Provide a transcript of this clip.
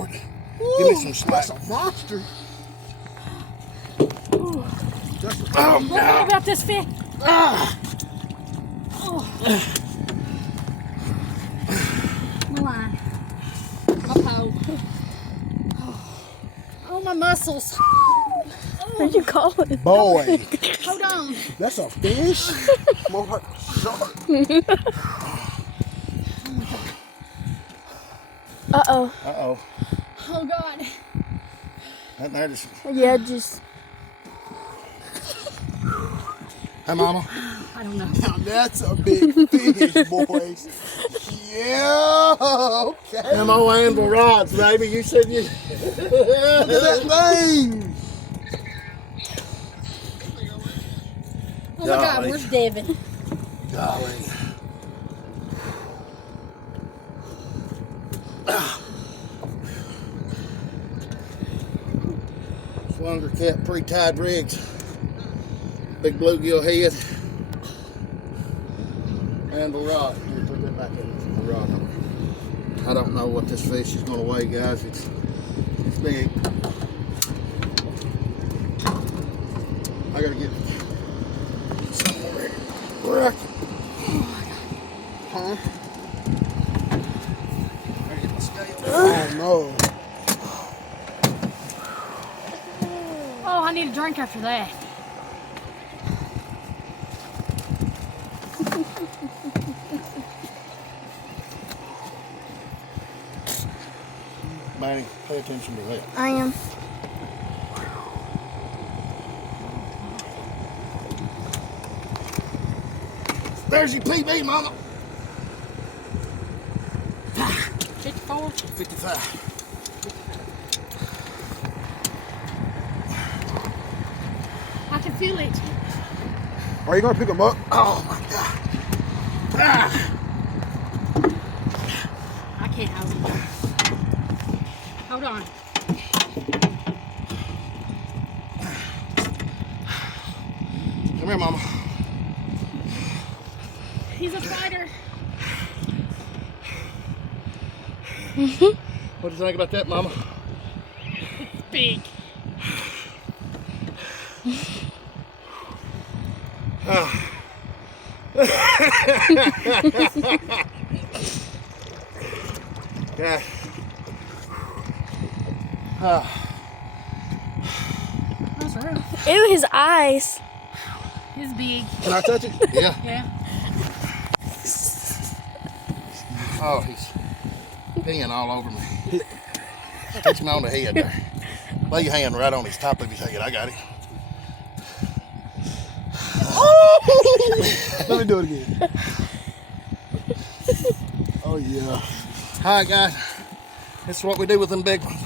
Lord. Give me some slack. That's a monster. Oh, what about this fish? Ah. Oh. My line. My pole. Oh, my muscles. What are you calling? Boy. Hold on. That's a fish? More like a shark. Uh-oh. Uh-oh. Oh, God. That is... Yeah, just... Hey, Mama. I don't know. Now that's a big fish, boys. Yeah, okay. Them old anvil rods, baby. You said you... Look at that thing. Oh, my God. Golly. Where's Devin? Golly. Slunger cat pre-tied rigs. Big bluegill head. Anvil rod. Let me put that back in the rod. I don't know what this fish is going to weigh, guys. It's big. I gotta get somewhere where I can. Huh? I gotta get my scale. Oh, no. Oh, I need a drink after that. Manny, pay attention to that. I am. There's your PB, Mama. 54. 55. I can feel it. Are you going to pick him up? Oh my God. Ah. I can't hold it. Hold on. Come here, Mama. He's a fighter. What do you think about that, Mama? It's big. Yeah. That's right. Ew, his eyes. He's big. Can I touch it? Yeah. Yeah. Oh, he's peeing all over me. Touch him on the head there. Lay your hand right on his top of his head. I got it. Let me do it again. Oh, yeah. All right, guys. This is what we do with them big ones.